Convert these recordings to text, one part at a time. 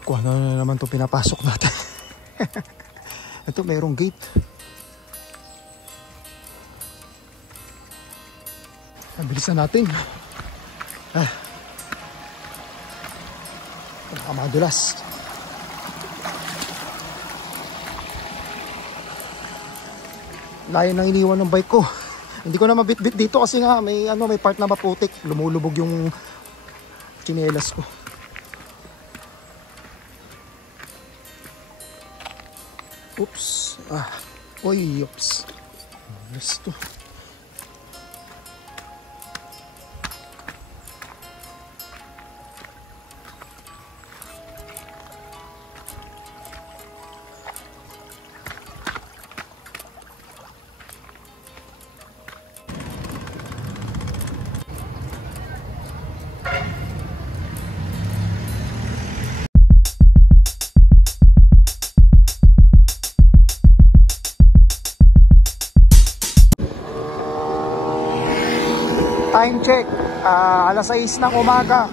Kung ano na naman ito pinapasok natin. Ito mayroong gate. Bilisan natin. Baka madulas. Layo nang iniwan ng bike ko. Hindi ko na mabitbit dito kasi nga may part na maputik. Lumulubog yung tsinelas ko. Oops. Oy, oops. Malas to. Time check, alas 6 ng umaga.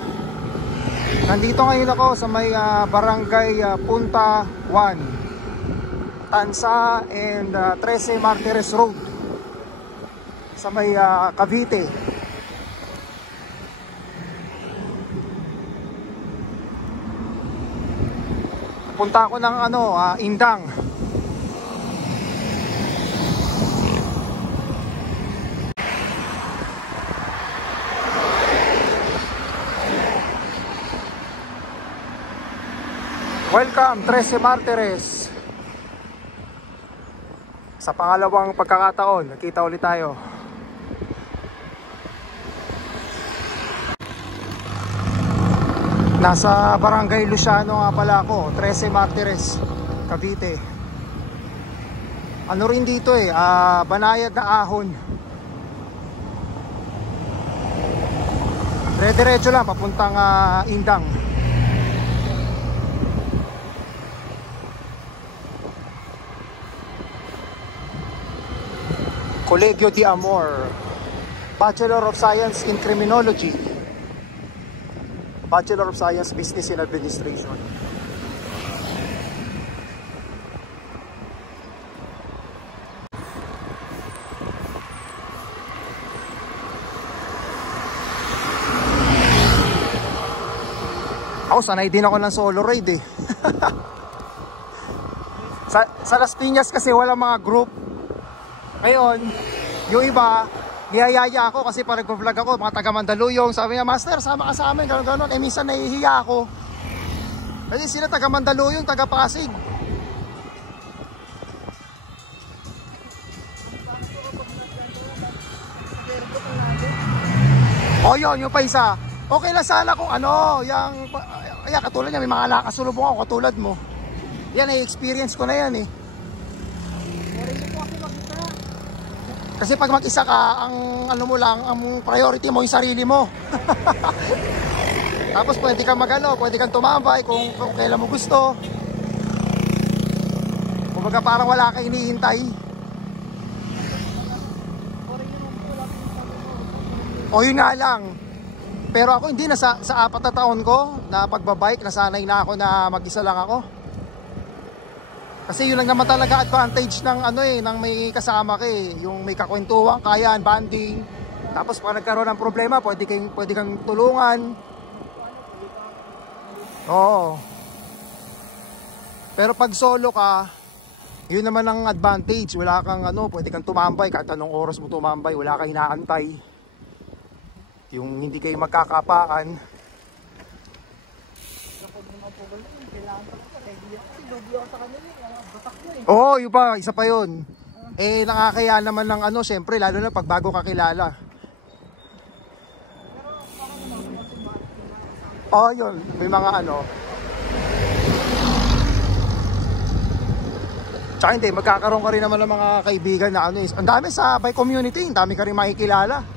Nandito ngayon ako sa may barangay Punta 1, Tansa and 13 Martires Road sa may Cavite. Punta ako ng Indang. Welcome, 13 Martires. Sa pangalawang pagkakataon, nakita ulit tayo. Nasa Barangay Luciano nga pala ako, 13 Martires, Cavite. Ano rin dito banayad na ahon. Dire-diretso lang, papuntang Indang. Colegio de Amor, Bachelor of Science in Criminology, Bachelor of Science Business in Administration. Ako sanay din ako ng solo ride sa Las Piñas kasi wala mga group. Ngayon, yung iba, niyayaya ako kasi parang nag-vlog ako, mga taga Mandaluyong, sabi niya, Master, sama ka sa amin, gano'n-gano'n. Minsan nahihiya ako. Kasi sila taga Mandaluyong, taga Pasig. O yun, yung pa isa. Okay lang sana kung katulad niya, may mga nakasulubong ako katulad mo. Yan, experience ko na yan Kasi pag mag-isa ka, ang priority mo yung sarili mo. Tapos pwede kang pwede kang tumambay kung kailan mo gusto. Kumbaga parang wala kang hinihintay. O yun nga lang. Pero ako hindi na sa 4 na taon ko na pagbabike, nasanay na ako na mag-isa lang ako. Kasi yun lang naman talaga advantage ng ng may kasama ka yung may kakwentuhan, kayan, banding. Tapos pag nagkaroon ng problema, pwede kang tulungan. Oo. Pero pag solo ka, yun naman ang advantage. Wala kang pwede kang tumambay kahit anong oras mo tumambay, wala kang inaantay. Yung hindi kayo magkakapaan. Oo, yun pa, isa pa yun. Nakakaya naman ng syempre, lalo na pag bago kakilala. Oo, yun, may mga Tsaka hindi, magkakaroon ka rin naman ng mga kaibigan na ang dami sa bike community, ang dami ka rin makikilala.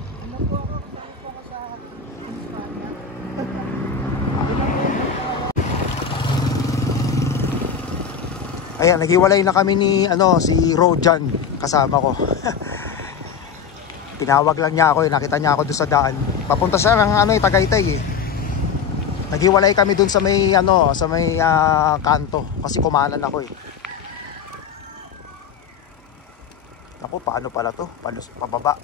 Ayan, naghiwalay na kami ni si Rojan, kasama ko. Tinawag lang niya ako, nakita niya ako doon sa daan. Papunta siya ng Tagaytay Naghiwalay kami dun sa may ano, sa may kanto kasi kumanan ako eh. Ako, paano pala to? Pababa.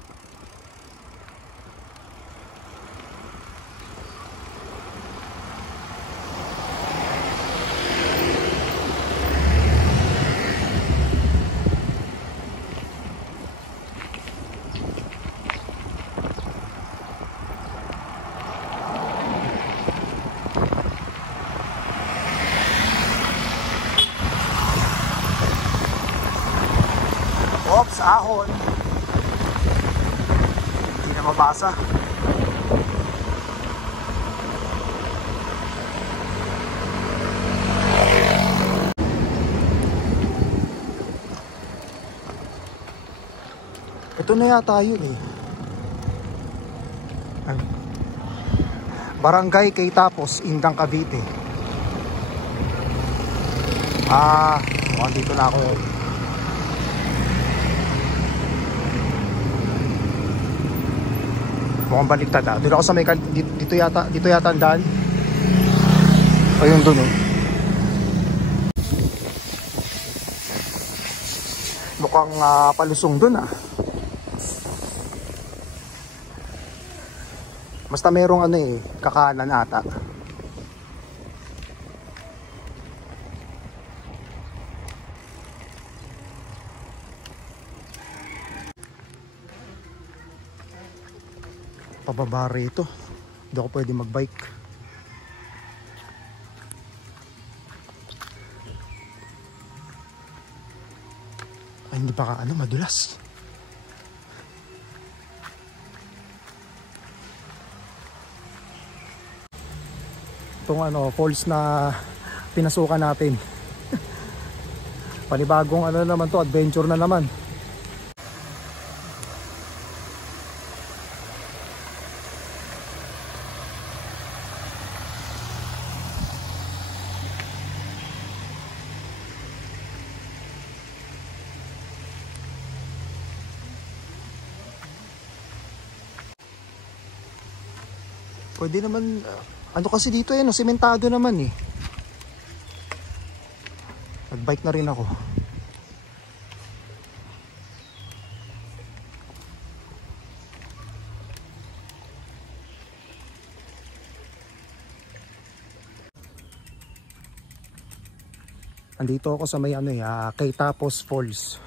Oops, ahon. Hindi na mabasa. Ito na yata yun eh. Ay. Barangay Queztapos, Indang, Cavite. Dito na ako. Mukhang baliktad ah. Doon ako sa may dito yata ang daan. Ayun doon oh. Mukhang palusong doon ah. Basta merong ano eh, kakanan ata. Pababa rito. Hindi ako pwede magbike. Ay, hindi pa ano, madulas. Itong ano, falls na pinasukan natin. Panibagong ano naman to, adventure na naman. Pwede naman, ano kasi dito eh, no, sementado naman eh. Nagbike na rin ako. Andito ako sa may ano eh, Queztapos Falls.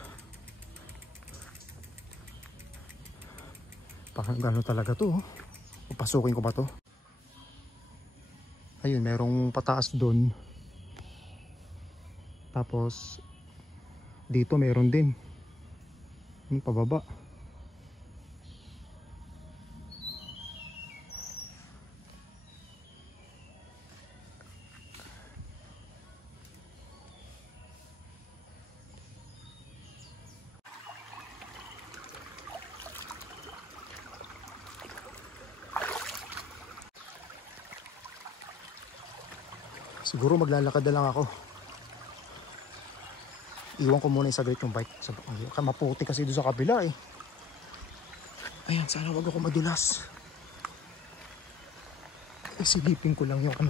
Parang gano'n talaga to. Papasukin ko ba to? Ayun, merong pataas doon. Tapos dito meron din. Yung pababa. Siguro maglalakad na lang ako. Iwan ko muna yung saglit yung bike. Maputi kasi doon sa kabila eh. Ayan, sana wag ako madulas. Silipin ko lang yung ano.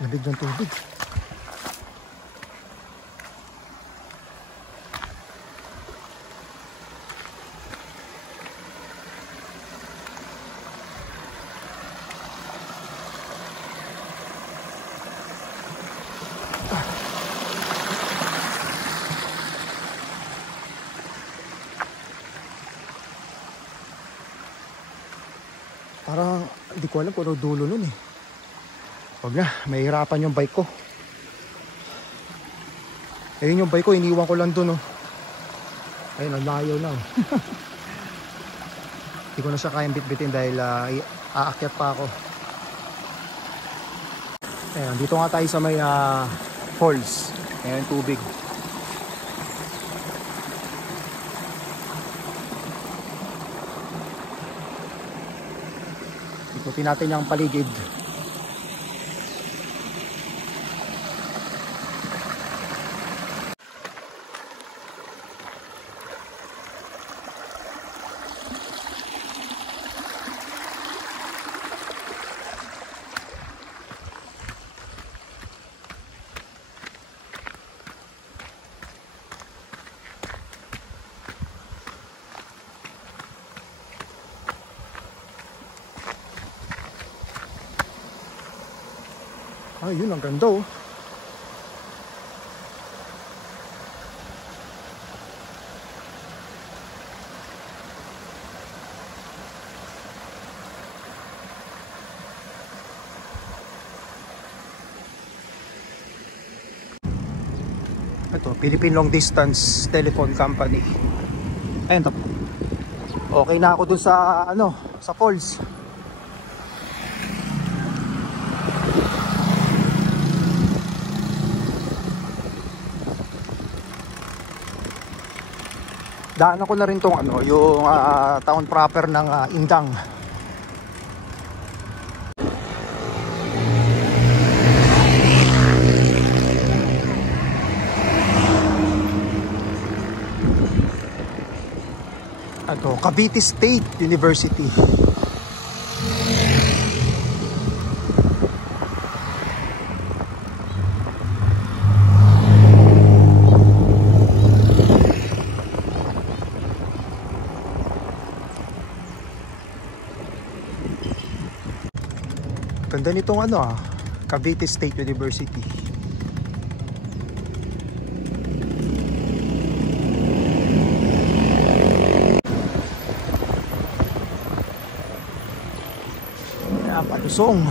Labig ng tubig. Parang hindi ko alam kung ano dulo nun eh. Wag na, mahirapan yung bike ko. Ayun yung bike ko, iniwan ko lang dun oh. Ayun, ang layo na oh. Hindi ko na siya kayang bitbitin dahil aakyat pa ako. Ayun, dito nga tayo sa may falls. Ayun, tubig. Ikutin natin yung paligid. Ay, yun ang ganda oh. Ito, Philippine Long Distance Telephone Company. Ayun to. Okay na ako dun sa ano, sa falls. Daan ako na rin tong ano, yung town proper ng Indang. Ito, Cavite State University. Ganda nitong ano Cavite State University. Palusong.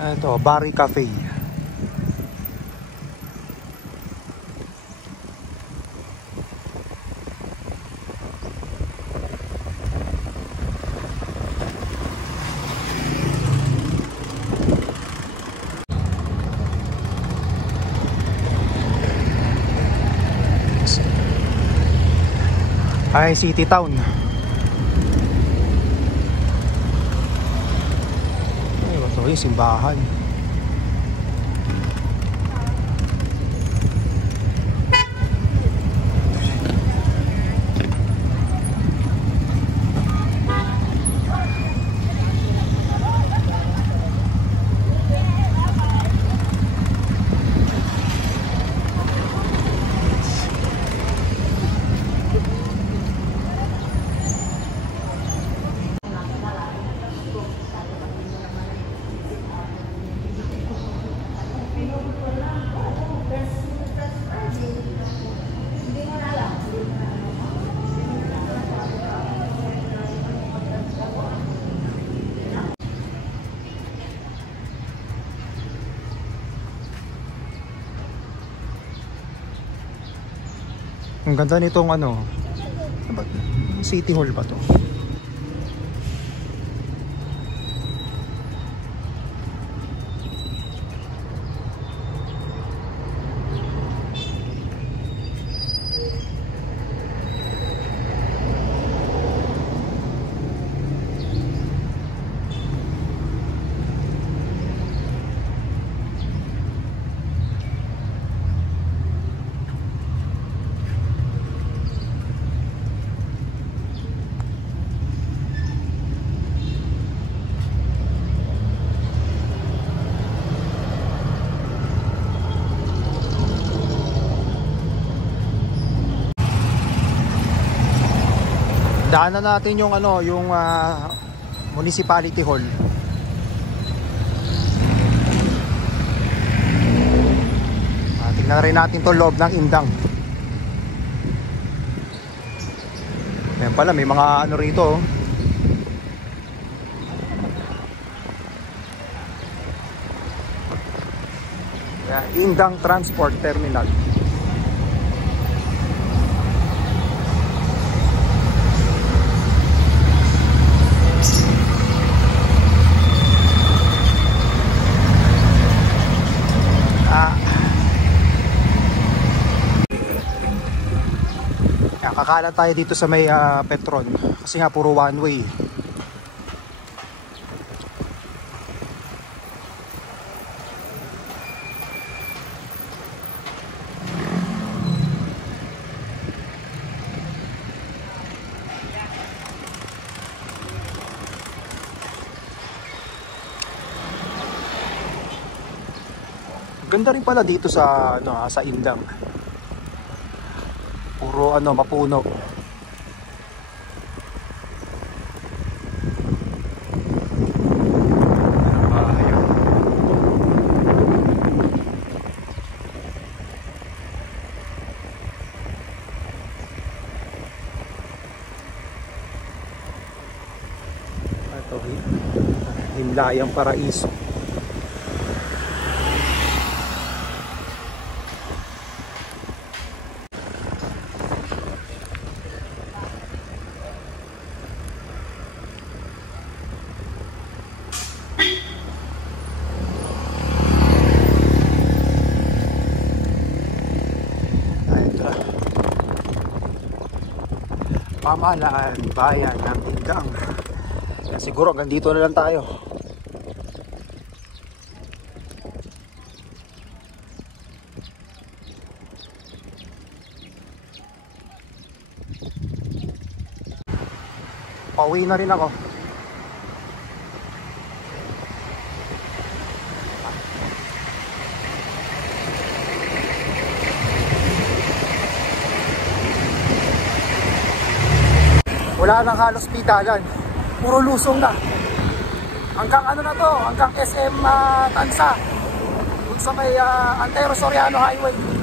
Ito, Barry Cafe. Ay, City Town. Ay, ito yung simbahan. Ang ganda nitong ano, City Hall ba to? Daanan natin yung ano, yung Municipality Hall. Tingnan rin natin 'to loob ng Indang. Ayan pala, may mga ano rito. Ayan, Indang Transport Terminal. Kakalan tayo dito sa may Petron kasi nga puro one way. Ganda rin pala dito sa ano, sa Indang. Puro ano, mapuno. Hilayang Paraiso. Pamahalaan, bayan ng Ingang. Kaya siguro hanggang dito na lang tayo. Pauwi na rin ako. Wala nang halos pitalan, puro lusong na. Hanggang ano na to, hanggang SM Tansa, dun sa may Antero Soriano Highway.